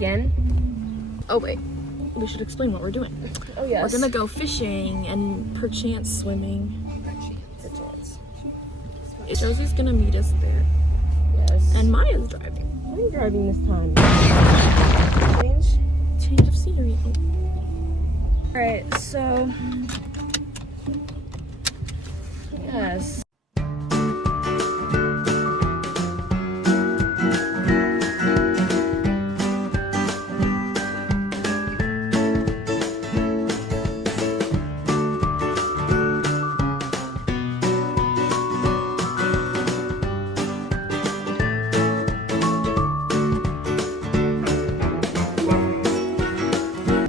again. Oh wait, we should explain what we're doing. Oh yes. We're gonna go fishing and perchance swimming. Perchance. Josie's gonna meet us there. Yes. And Maya's driving. I'm driving this time. Change of scenery. Alright, so yes.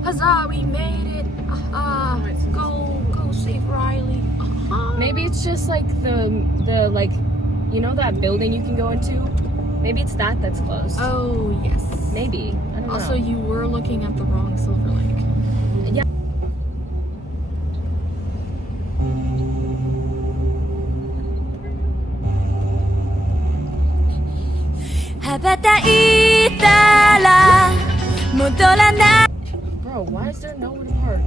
Huzzah, we made it! Go save Riley. Maybe it's just like the like, you know that building you can go into? Maybe it's that's closed. Oh yes. Maybe. I don't know. Also, you were looking at the wrong Silver Lake. Yeah. Bro, why is there nowhere to park?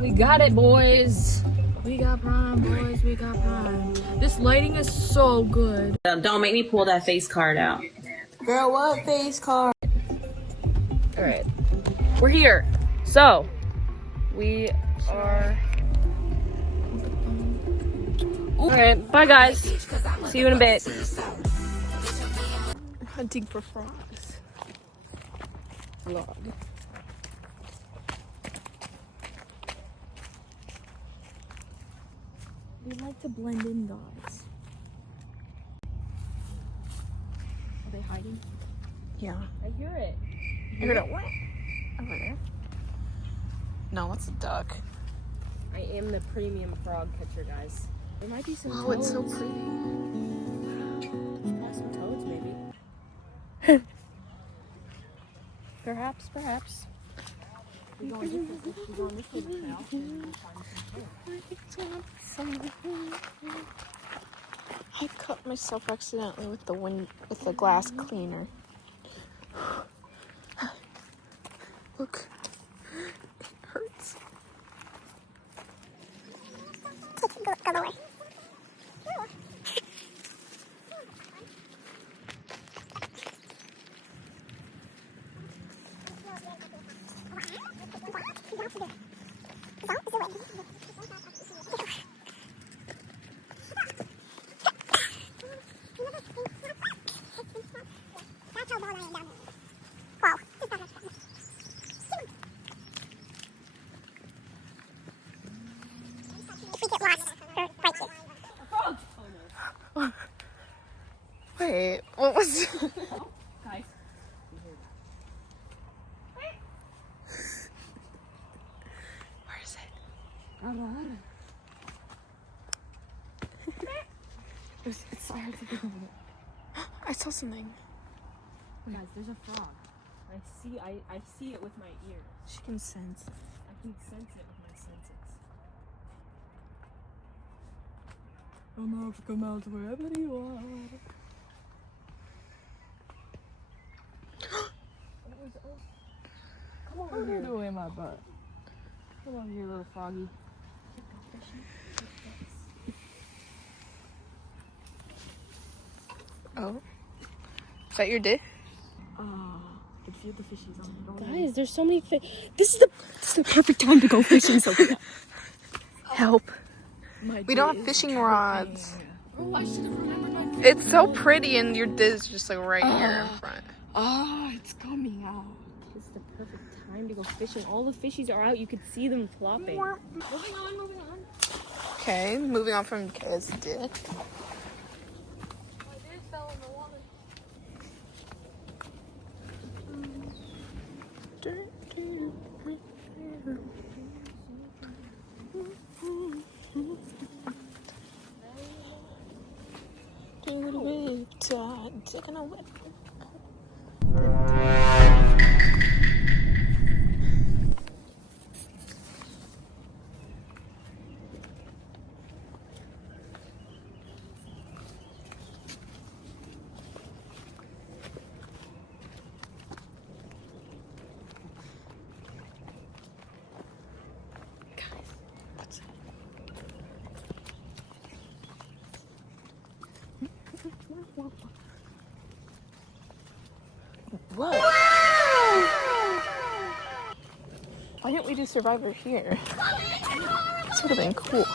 We got it, boys. We got prime, boys. We got prime. This lighting is so good. Don't make me pull that face card out. Girl, what face card? All right, we're here. So we are. All right, bye guys. See you in a bit. Hunting for frogs. Vlog. We like to blend in, guys. Are they hiding? Yeah. I hear it. I heard a what? Over there. No, that's a duck. I am the premium frog catcher, guys. There might be some. Oh, it's so toads. pretty. Try some toads, maybe. Perhaps. I cut myself accidentally with the glass cleaner. Look, it hurts. Go away. Wait, what was Guys. Where is it? It's hard to get over. I saw something. Guys, there's a frog. I see it with my ears. She can sense. I can sense it with my senses. Come out wherever you are. Come over What are here. you doing in my butt? Come over here, little froggy. Oh. Is that your dick? Could feel the fishies on the Guys, there's so many fish. This is the perfect time to go fishing, Sophia. Help. My We don't have fishing rods. Oh, I should have remembered my fish. It's so pretty and your dick is just like right here in front. It's coming out. This is the perfect time to go fishing. All the fishies are out. You could see them flopping. Moving on. Okay, moving on from Kaya's dick. My dick fell in the water. Taking a whip. Why didn't we do Survivor here? This would have been cool.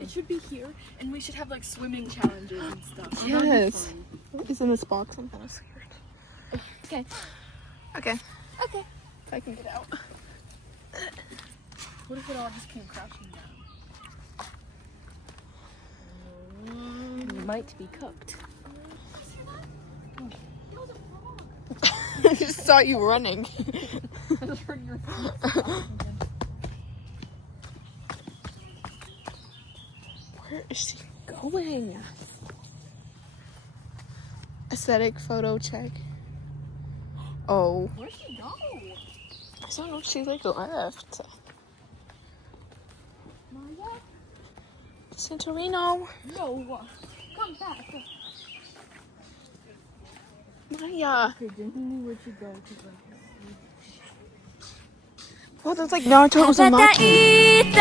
It should be here, and we should have like swimming challenges and stuff. Yes. What is in this box? I'm kind of scared. Okay. Okay. Okay. So I can get out. What if it all just came crashing down? It might be cooked. I just saw you running. I just heard your Where is she going? Aesthetic photo check. Oh. Where'd she go? I don't know if she like left. Maya? Santorino. No. Come back. Maya. Okay, Jenny, where'd she go? Oh, there's like Naruto Uzumaki.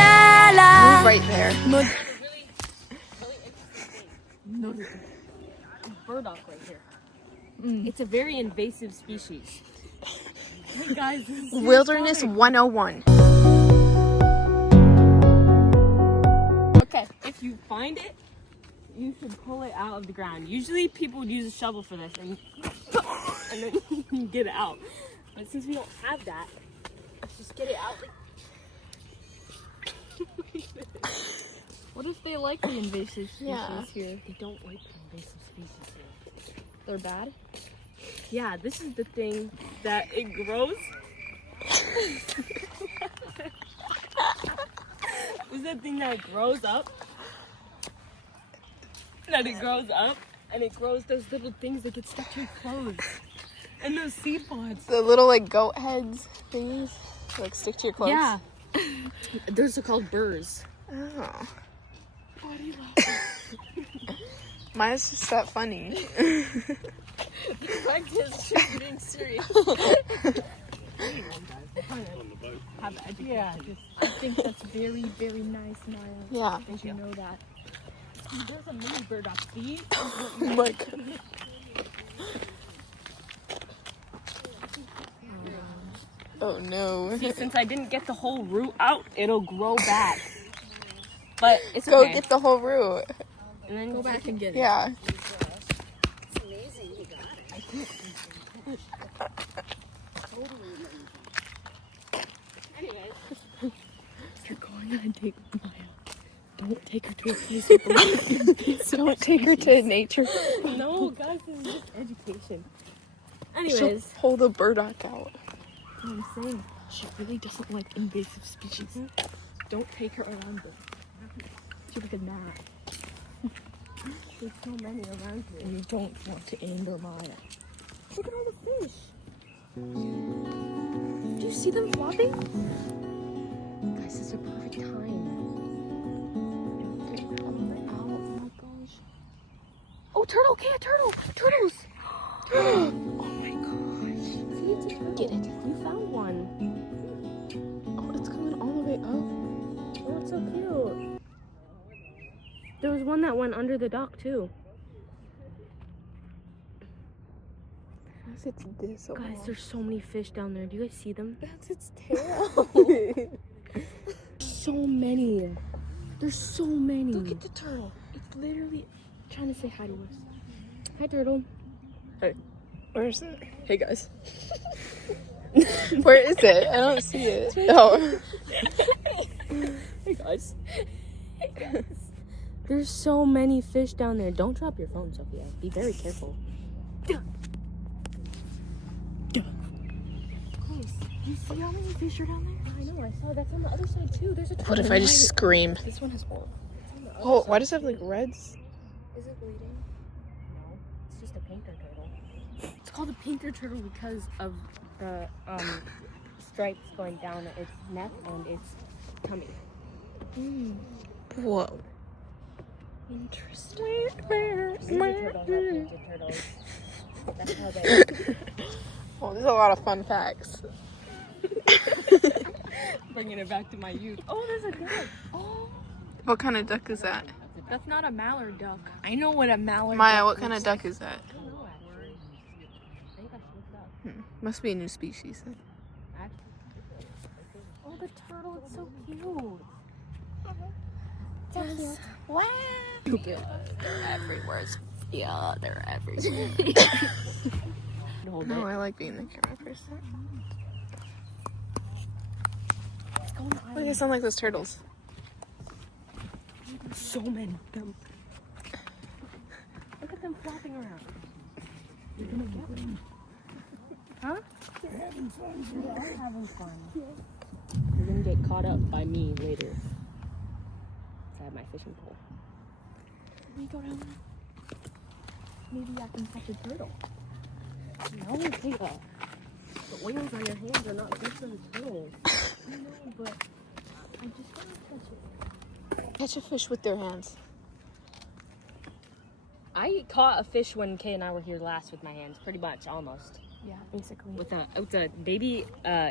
Right there. No, burdock right here. It's a very invasive species. Hey guys, this is Wilderness 101. okay. If you find it, you should pull it out of the ground. Usually people would use a shovel for this and then you can get it out. But since we don't have that, let's just get it out. What if they like the invasive species here? They don't like the invasive species here. They're bad? Yeah, this is the thing that it grows. This is the thing that grows up. That it grows up and it grows those little things that get stuck to your clothes. And those seed pods. The little like goat heads thingies like stick to your clothes. Yeah. Those are called burrs. Oh. Why do you laugh? Mine's just that funny. The fact is, she's being serious. Have education. Yeah, I think that's very, very nice, Maya. Yeah. Did you know that? There's a mini burdock seed. Oh my god. Oh no. See, since I didn't get the whole root out, it'll grow back. But it's Go okay. get the whole root. And then Go back and get it. Yeah. Anyways. You're going on a date with Maya. Don't take her to a place with Don't take her to nature. No, guys, this is just education. She'll Anyways. pull the burdock out. I'm saying she really doesn't like invasive species. Don't take her around them. She'll get mad. There's so many around here. And you don't want to anger Maya. Look at all the fish. Do you see them flopping? Guys, this is a perfect time. Oh my gosh. Oh, turtle! Okay, a turtle! Turtles! Oh my gosh. See, it's a turtle. Get it. You found one. Oh, it's coming all the way up. Oh, it's so cute. There was one that went under the dock, too. Yes, it's this Guys, there's so many fish down there. Do you guys see them? That's its tail. So many. There's so many. Look at the turtle. It's literally trying to say hi to us. Hi, turtle. Where's it? Hey guys. Where is it? I don't see it. Oh. Hey, guys. Hey, guys. There's so many fish down there. Don't drop your phone, Sophia. Be very careful. Do you see how many fish are down there? I know, I saw that's on the other side too. There's a turtle. What if I just scream? This one has more. Oh, why does it have like reds? Is it bleeding? No, it's just a painter turtle. It's called a painter turtle because of the stripes going down its neck and its tummy. Whoa. Interesting. Painter turtles are painter turtles. That's how they. Oh, there's a lot of fun facts. Bringing it back to my youth. Oh, there's a duck. Oh. What kind of duck is that? That's a That's not a mallard duck. I know what a mallard Maya, duck what kind of looks duck is that? I don't know actually. I think I should look it up. Must be a new species then. Oh, the turtle, it's so cute. Wow. They're everywhere. Yeah, they're everywhere. Hold No, it. I like being the camera person. Why do they sound like those turtles? So many of them. Look at them flopping around. You're gonna get one. Huh? They're having fun. They are having fun. You're gonna get caught up by me later. I have my fishing pole. Can we go down there? Maybe I can catch a turtle. No, Kayla. The oils on your hands are not good for the turtles. I know, but I just want to catch it. Catch a fish with their hands. I caught a fish when Kay and I were here last with my hands, pretty much, almost. Yeah, basically. With a baby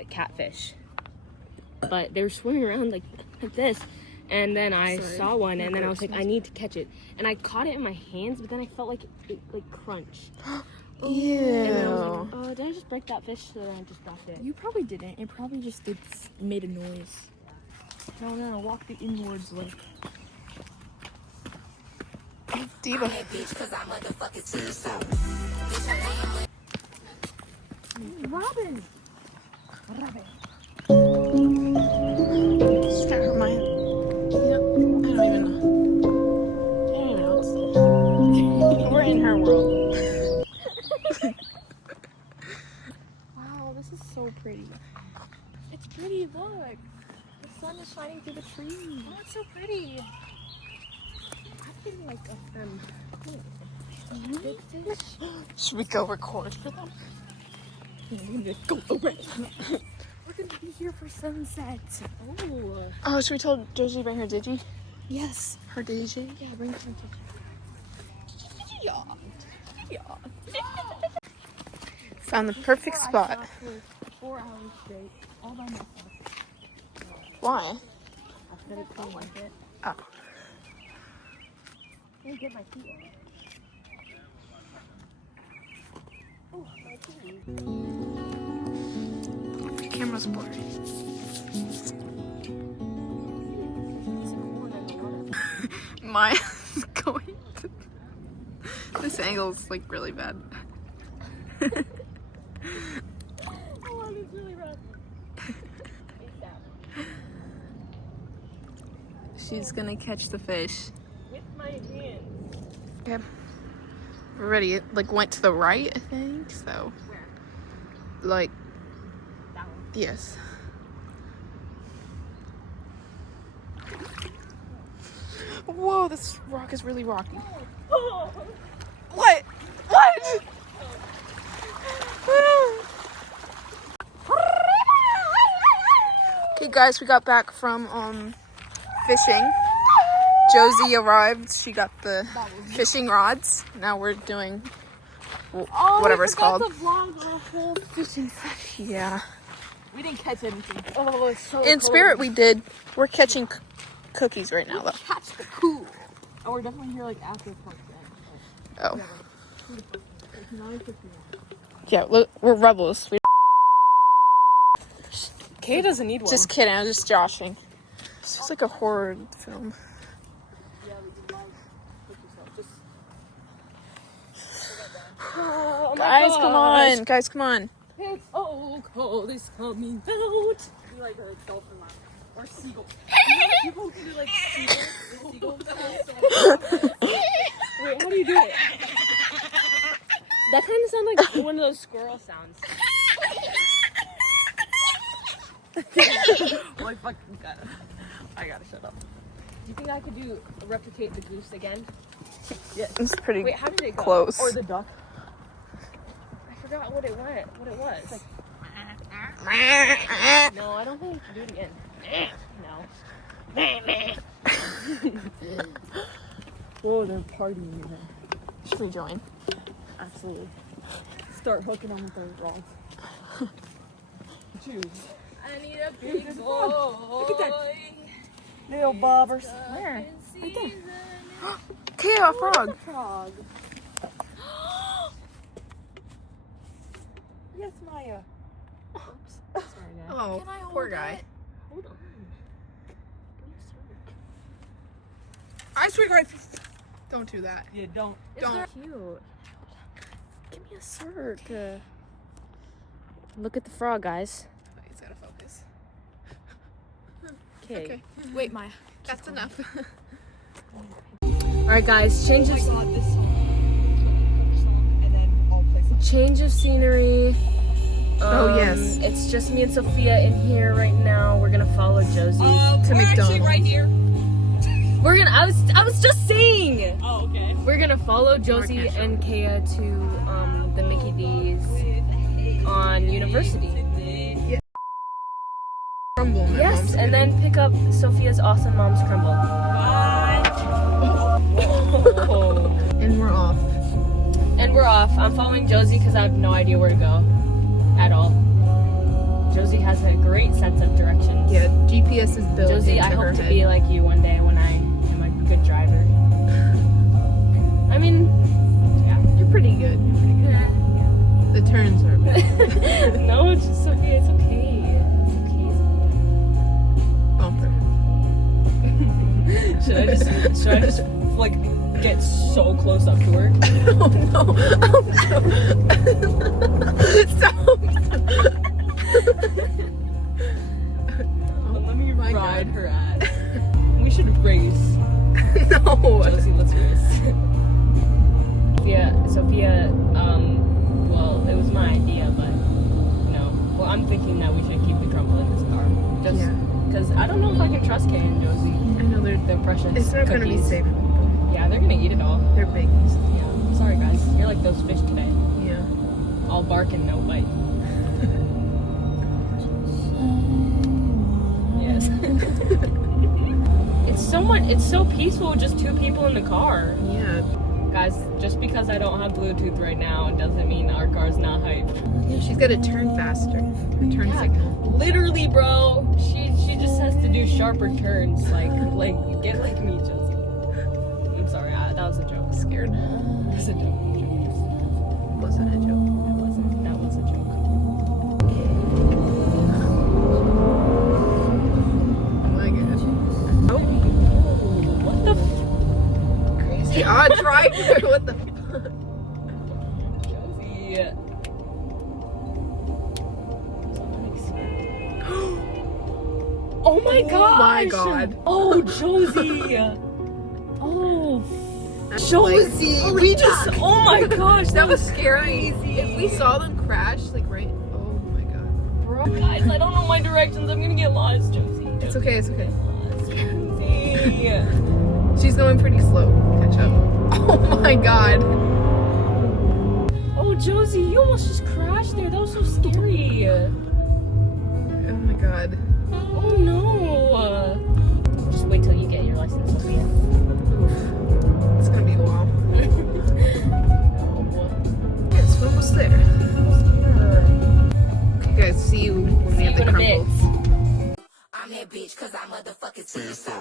catfish. But they were swimming around like this. And then I saw one, and then I was like, I need to catch it. And I caught it in my hands, but then I felt like it like crunched. Ew. And then I was like, oh, did I just break that fish? So then I just dropped it. You probably didn't. It probably just made a noise. No, walk the inwards way. Diva. Robin! Start her mind. Yep. I don't even know. We're in her world. Wow, this is so pretty. It's pretty, look. The sun is shining through the trees. Oh, it's so pretty. I'm getting like a Big fish. Should we go record for them? Go away. We're gonna be here for sunset. oh. Oh, should we tell Josie to bring her digi? Yes. Her digi? Yeah, bring some to Found the perfect spot. For 4 hours straight, all by myself. Why? I said it clean like it. Oh. Let me get my feet on. Oh, my feet. Your camera's blurry. Maya's going to... This angle's like really bad. Oh, it's really rough. She's gonna catch the fish. With my hands. Okay. We're ready. It like went to the right, I think. So. Where? Like. That one. Yes. Whoa, this rock is really rocky. Oh. What? What? Okay, guys, we got back from fishing. Josie arrived. She got the fishing rods. Now we're doing whatever it's called. To vlog our whole fishing session. Yeah. We didn't catch anything. Oh, it's so In spirit, we did. We're catching cookies right now, though. catch the cool. Oh, we're definitely here like after park then. Oh. It's 9:51. Yeah, look, we're rebels. Kay doesn't need one. Just kidding, I'm just joshing. It's just like a horror film. Oh, my Guys, come gosh. on. Guys, come on. It's oh cold, it's coming out. You like dolphin laugh. Or seagull. You know people who do like seagulls? Wait, how do you do it? That kind of sounds like one of those squirrel sounds. Well, I gotta shut up. Do you think I could replicate the goose again? Yes. It's pretty Wait, how did it go? close. Or the duck. I forgot what it was. It's like, no, I don't think we can do it again. No. Whoa, they're partying in there. Should we join? Absolutely. Start hooking them with their rods. Choose. I need a big boy. Look at that. Little bobbers. Where? Right there. Okay, a frog. Frog. Yes, Maya. Oops. Sorry, guys. Oh, Can I hold poor guy. it? Hold on. I swear, guys. Don't do that. Yeah, don't. Don't. Cute. Give me a circ. Look at the frog, guys. Oh, he's gotta focus. Okay. Wait, Maya. That's enough. All right, guys. Change of this song. And then I'll play something. change of scenery. Oh, yes. It's just me and Sophia in here right now. We're gonna follow Josie to We're actually McDonald's. right here. We're gonna. I was just saying. Oh, okay. We're gonna follow Josie and Kaya to the Mickey D's on University. Crumble. My Yes, mom's and getting. then pick up Sophia's awesome mom's crumble. And we're off. And we're off. I'm following Josie because I have no idea where to go at all. Josie has a great sense of directions. Yeah, GPS is built Josie, into I her hope to head. be like you one day when I am a good driver. I mean, yeah. You're pretty good. You're pretty good. The turns are bad. No, it's just Sophia. It's okay. Bumper. Should I just like get so close up to her? Oh no. Oh no. Stop. Let me my ride God. her ass. We should race. No. Josie, let's race. Sophia, well, it was my idea, but, well, I'm thinking that we should keep the crumble in this car. Just because I don't know if I can trust Kay and Josie. I know They're precious it's not going to be cookies. safe. Yeah, they're going to eat it all. They're babies. Yeah, sorry guys. You're like those fish today. Yeah. All bark and no bite. Yes. It's so peaceful with just two people in the car. Yeah. Guys, just because I don't have Bluetooth right now doesn't mean our car's not hyped. She's got to turn faster. Her turn Yeah. signal. Literally, bro. She just has to do sharper turns. Like get like me, Josie. I'm sorry, that was a joke. Scared. That was a joke. Wasn't a joke. That was a joke. Oh my gosh. Oh. What the Crazy odd driver. What the fuck? Josie. Oh my gosh! Oh my God. Oh, Josie! Oh, Josie, we just. Oh my gosh, That was scary. If we saw them crash, like right. Oh my God. bro. Guys, I don't know my directions. I'm gonna get lost, Josie. It's okay. It's okay. Josie. She's going pretty slow. Catch up. Oh my God. Oh, Josie, you almost just crashed there. That was so scary. Oh my God. Oh no. Just wait till you get your license, Sophia. Oof. It's gonna be a while. Yes, we're almost there. Okay, guys. See you when we have the See you in a bit. crumble. I'm that bitch cause I motherfucking see you so.